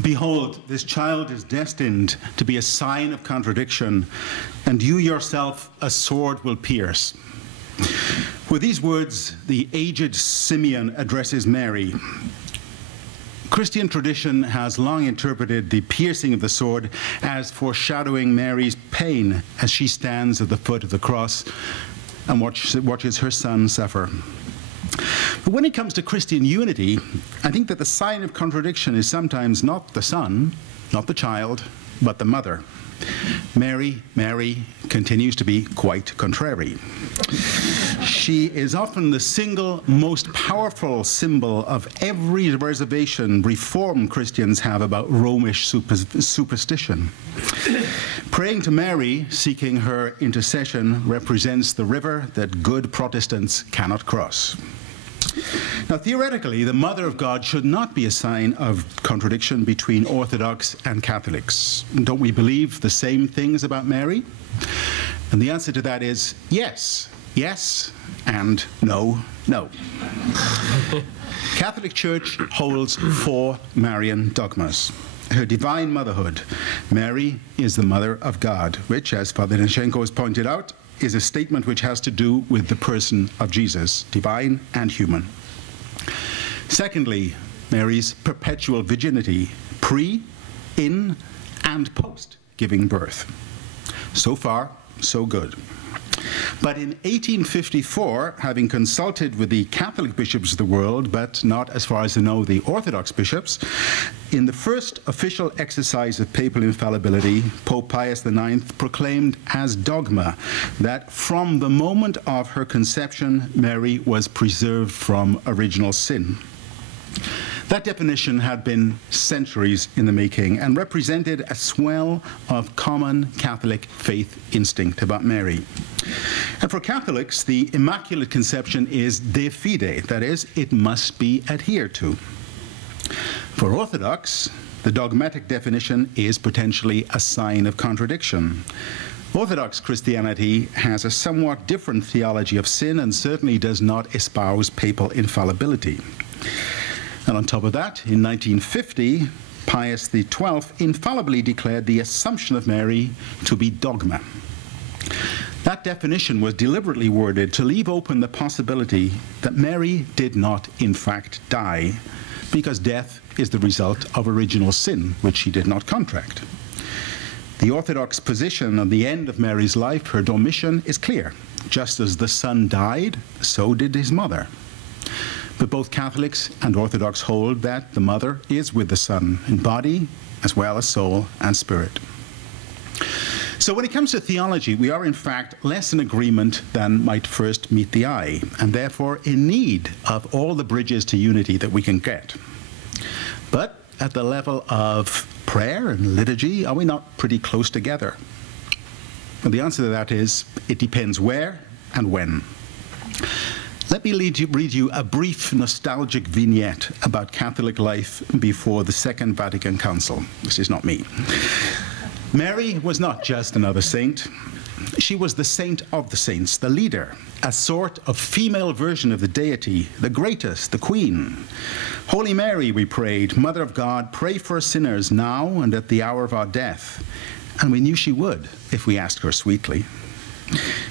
Behold, this child is destined to be a sign of contradiction, and you yourself a sword will pierce. With these words, the aged Simeon addresses Mary. Christian tradition has long interpreted the piercing of the sword as foreshadowing Mary's pain as she stands at the foot of the cross and watches her son suffer. But when it comes to Christian unity, I think that the sign of contradiction is sometimes not the son, not the child, but the mother. Mary continues to be quite contrary. She is often the single most powerful symbol of every reservation Reformed Christians have about Romish superstition. Praying to Mary, seeking her intercession, represents the river that good Protestants cannot cross. Now, theoretically, the Mother of God should not be a sign of contradiction between Orthodox and Catholics. Don't we believe the same things about Mary? And the answer to that is yes, yes, and no, no. Catholic Church holds 4 Marian dogmas. Her divine motherhood. Mary is the Mother of God, which, as Father Nishenko has pointed out, is a statement which has to do with the person of Jesus, divine and human. Secondly, Mary's perpetual virginity, pre, in, and post giving birth. So far, so good. But in 1854, having consulted with the Catholic bishops of the world, but not, as far as I know, the Orthodox bishops, in the first official exercise of papal infallibility, Pope Pius IX proclaimed as dogma that from the moment of her conception, Mary was preserved from original sin. That definition had been centuries in the making and represented a swell of common Catholic faith instinct about Mary. And for Catholics, the Immaculate Conception is de fide, that is, it must be adhered to. For Orthodox, the dogmatic definition is potentially a sign of contradiction. Orthodox Christianity has a somewhat different theology of sin and certainly does not espouse papal infallibility. And on top of that, in 1950, Pius XII infallibly declared the Assumption of Mary to be dogma. That definition was deliberately worded to leave open the possibility that Mary did not, in fact, die, because death is the result of original sin, which she did not contract. The Orthodox position on the end of Mary's life, her Domitian, is clear. Just as the son died, so did his mother. But both Catholics and Orthodox hold that the mother is with the son in body as well as soul and spirit. So when it comes to theology, we are in fact less in agreement than might first meet the eye, and therefore in need of all the bridges to unity that we can get. But at the level of prayer and liturgy, are we not pretty close together? Well, the answer to that is, it depends where and when. Let me read you a brief nostalgic vignette about Catholic life before the Second Vatican Council. This is not me. Mary was not just another saint. She was the saint of the saints, the leader, a sort of female version of the deity, the greatest, the queen. Holy Mary, we prayed, Mother of God, pray for sinners now and at the hour of our death. And we knew she would, if we asked her sweetly.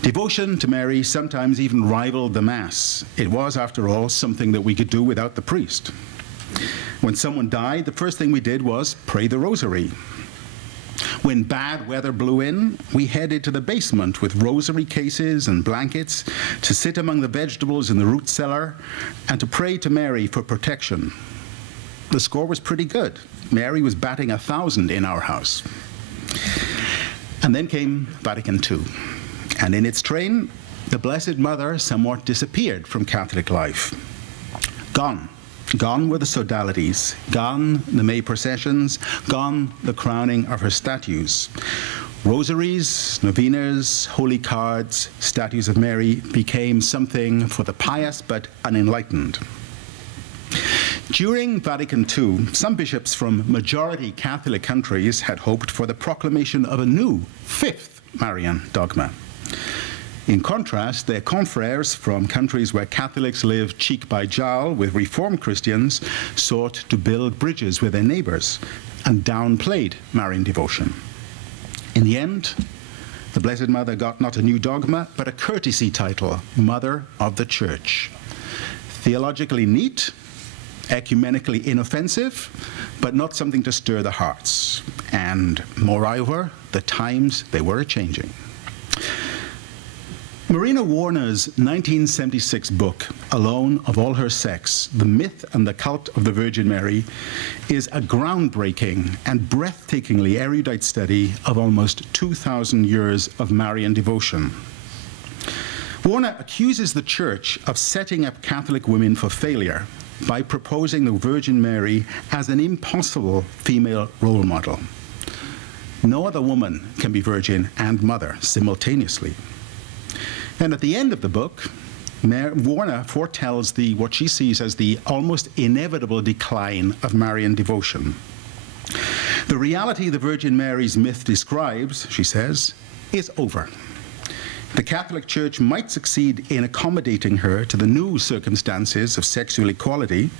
Devotion to Mary sometimes even rivaled the Mass. It was, after all, something that we could do without the priest. When someone died, the first thing we did was pray the rosary. When bad weather blew in, we headed to the basement with rosary cases and blankets to sit among the vegetables in the root cellar and to pray to Mary for protection. The score was pretty good. Mary was batting 1,000 in our house. And then came Vatican II. And in its train, the Blessed Mother somewhat disappeared from Catholic life. Gone. Gone were the sodalities, gone the May processions, gone the crowning of her statues. Rosaries, novenas, holy cards, statues of Mary became something for the pious but unenlightened. During Vatican II, some bishops from majority Catholic countries had hoped for the proclamation of a new, 5th Marian dogma. In contrast, their confreres from countries where Catholics lived cheek by jowl with Reformed Christians sought to build bridges with their neighbors and downplayed Marian devotion. In the end, the Blessed Mother got not a new dogma, but a courtesy title, Mother of the Church. Theologically neat, ecumenically inoffensive, but not something to stir the hearts. And moreover, the times, they were a-changing. Marina Warner's 1976 book, Alone of All Her Sex, The Myth and the Cult of the Virgin Mary, is a groundbreaking and breathtakingly erudite study of almost 2,000 years of Marian devotion. Warner accuses the Church of setting up Catholic women for failure by proposing the Virgin Mary as an impossible female role model. No other woman can be virgin and mother simultaneously. And at the end of the book, Warner foretells what she sees as the almost inevitable decline of Marian devotion. The reality the Virgin Mary's myth describes, she says, is over. The Catholic Church might succeed in accommodating her to the new circumstances of sexual equality,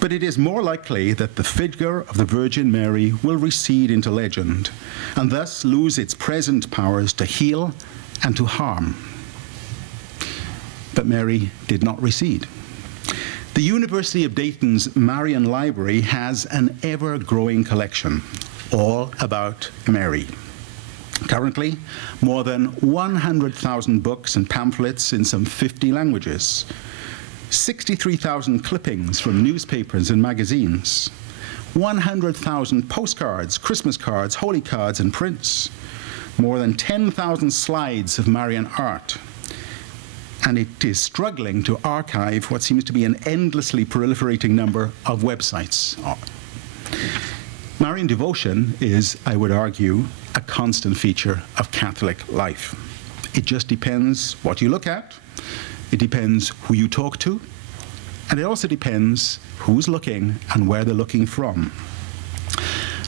but it is more likely that the figure of the Virgin Mary will recede into legend, and thus lose its present powers to heal and to harm. But Mary did not recede. The University of Dayton's Marian Library has an ever-growing collection, all about Mary. Currently, more than 100,000 books and pamphlets in some 50 languages, 63,000 clippings from newspapers and magazines, 100,000 postcards, Christmas cards, holy cards, and prints, more than 10,000 slides of Marian art, and it is struggling to archive what seems to be an endlessly proliferating number of websites. Marian devotion is, I would argue, a constant feature of Catholic life. It just depends what you look at, it depends who you talk to, and it also depends who's looking and where they're looking from.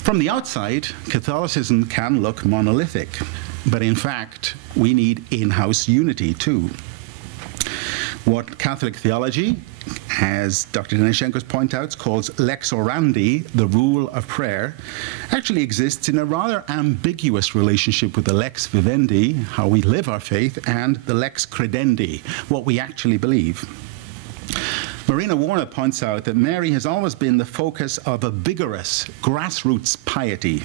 From the outside, Catholicism can look monolithic, but in fact, we need in-house unity too. What Catholic theology, as Dr. Denishenko's point out, calls lex orandi, the rule of prayer, actually exists in a rather ambiguous relationship with the lex vivendi, how we live our faith, and the lex credendi, what we actually believe. Marina Warner points out that Mary has always been the focus of a vigorous grassroots piety,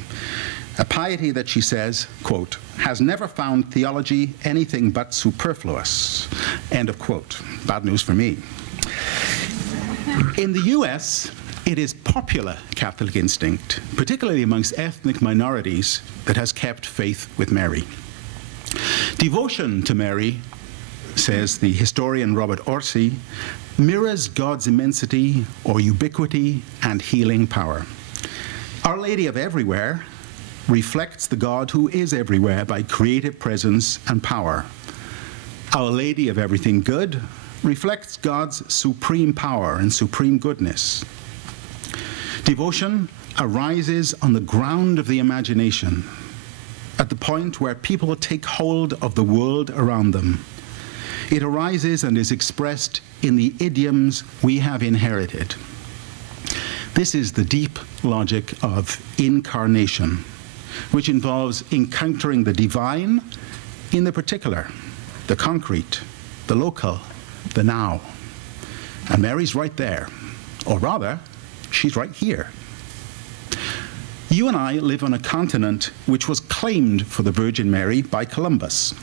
a piety that, she says, quote, has never found theology anything but superfluous, end of quote. Bad news for me. In the US, it is popular Catholic instinct, particularly amongst ethnic minorities, that has kept faith with Mary. Devotion to Mary, says the historian Robert Orsi, mirrors God's immensity or ubiquity and healing power. Our Lady of Everywhere reflects the God who is everywhere by creative presence and power. Our Lady of Everything Good reflects God's supreme power and supreme goodness. Devotion arises on the ground of the imagination, at the point where people take hold of the world around them. It arises and is expressed in the idioms we have inherited. This is the deep logic of incarnation, which involves encountering the divine in the particular, the concrete, the local, the now. And Mary's right there, or rather, she's right here. You and I live on a continent which was claimed for the Virgin Mary by Columbus.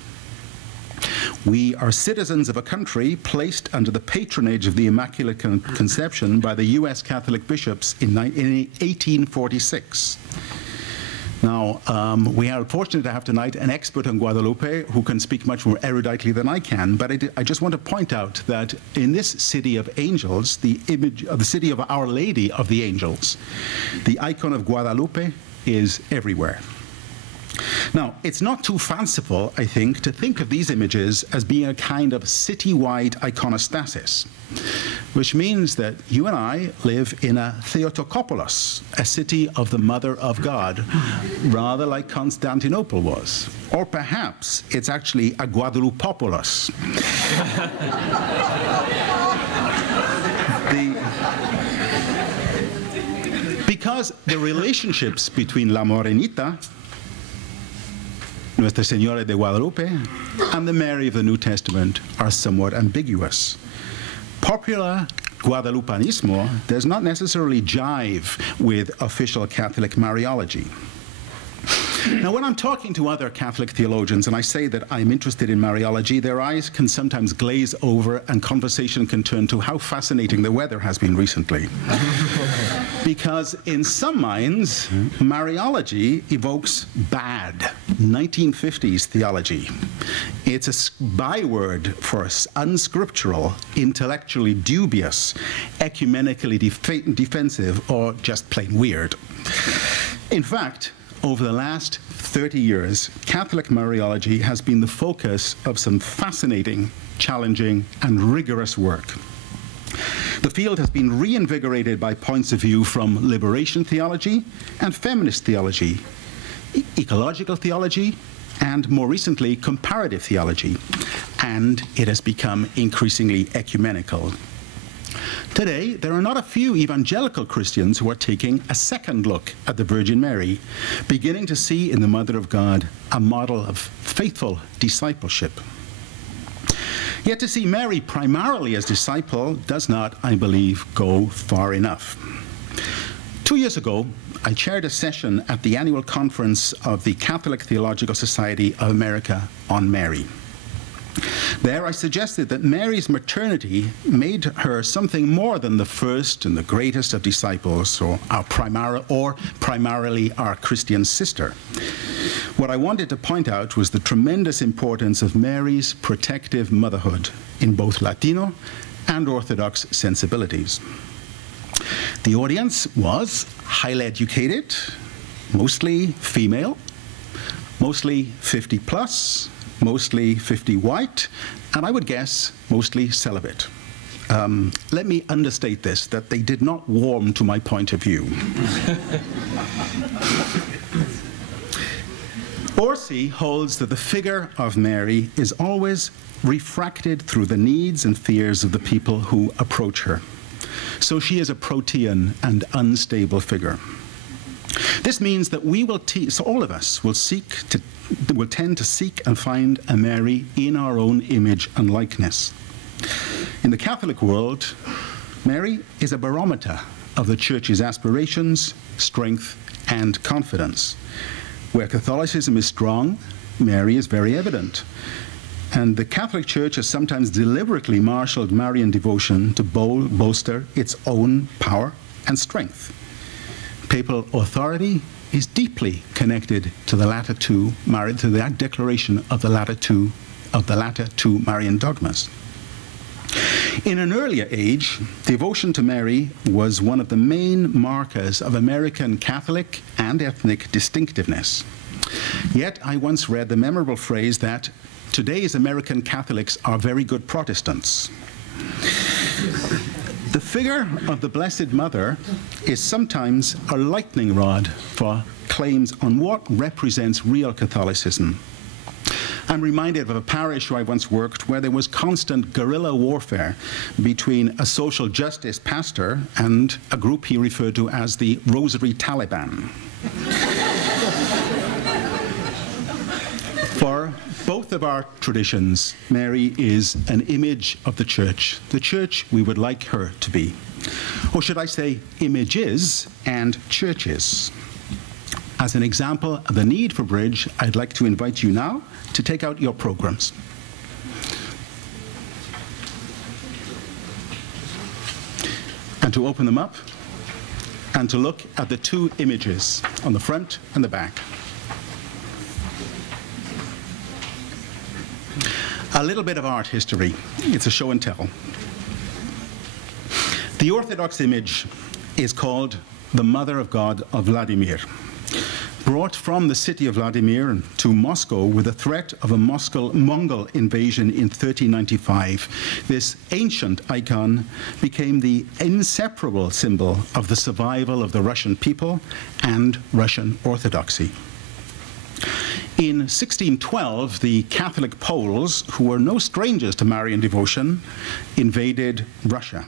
We are citizens of a country placed under the patronage of the Immaculate Conception by the US Catholic bishops in 1846. Now, we are fortunate to have tonight an expert on Guadalupe who can speak much more eruditely than I can, but I just want to point out that in this city of angels, the image of the city of Our Lady of the Angels, the icon of Guadalupe is everywhere. Now, it's not too fanciful, I think, to think of these images as being a kind of city-wide iconostasis, which means that you and I live in a Theotokopoulos, a city of the Mother of God, rather like Constantinople was. Or perhaps it's actually a Guadeloupopoulos. Because the relationships between La Morenita, Nuestra Señora de Guadalupe, and the Mary of the New Testament are somewhat ambiguous. Popular Guadalupanismo does not necessarily jive with official Catholic Mariology. Now, when I'm talking to other Catholic theologians and I say that I'm interested in Mariology, their eyes can sometimes glaze over and conversation can turn to how fascinating the weather has been recently. Because in some minds, Mariology evokes bad 1950s theology. It's a byword for unscriptural, intellectually dubious, ecumenically defensive, or just plain weird. In fact, over the last 30 years, Catholic Mariology has been the focus of some fascinating, challenging, and rigorous work. The field has been reinvigorated by points of view from liberation theology and feminist theology, ecological theology, and more recently, comparative theology. And it has become increasingly ecumenical. Today, there are not a few evangelical Christians who are taking a second look at the Virgin Mary, beginning to see in the Mother of God a model of faithful discipleship. Yet to see Mary primarily as disciple does not, I believe, go far enough. 2 years ago, I chaired a session at the annual conference of the Catholic Theological Society of America on Mary. There I suggested that Mary's maternity made her something more than the first and the greatest of disciples, or primarily our Christian sister. What I wanted to point out was the tremendous importance of Mary's protective motherhood in both Latino and Orthodox sensibilities. The audience was highly educated, mostly female, mostly 50 plus, mostly 50 white, and I would guess mostly celibate. Let me understate this, that they did not warm to my point of view. Orsi holds that the figure of Mary is always refracted through the needs and fears of the people who approach her. So she is a protean and unstable figure. This means that we will so all of us will tend to seek and find a Mary in our own image and likeness. In the Catholic world, Mary is a barometer of the Church's aspirations, strength, and confidence. Where Catholicism is strong, Mary is very evident. And the Catholic Church has sometimes deliberately marshaled Marian devotion to bolster its own power and strength. Papal authority is deeply connected to the latter two, to the declaration of the latter two Marian dogmas. In an earlier age, devotion to Mary was one of the main markers of American Catholic and ethnic distinctiveness. Yet I once read the memorable phrase that today's American Catholics are very good Protestants. The figure of the Blessed Mother is sometimes a lightning rod for claims on what represents real Catholicism. I'm reminded of a parish where I once worked where there was constant guerrilla warfare between a social justice pastor and a group he referred to as the Rosary Taliban. For both of our traditions, Mary is an image of the Church we would like her to be. Or should I say, images and churches. As an example of the need for bridge, I'd like to invite you now to take out your programs. And to open them up, and to look at the two images on the front and the back. A little bit of art history. It's a show and tell. The Orthodox image is called the Mother of God of Vladimir. Brought from the city of Vladimir to Moscow with the threat of a Mongol invasion in 1395, this ancient icon became the inseparable symbol of the survival of the Russian people and Russian Orthodoxy. In 1612, the Catholic Poles, who were no strangers to Marian devotion, invaded Russia.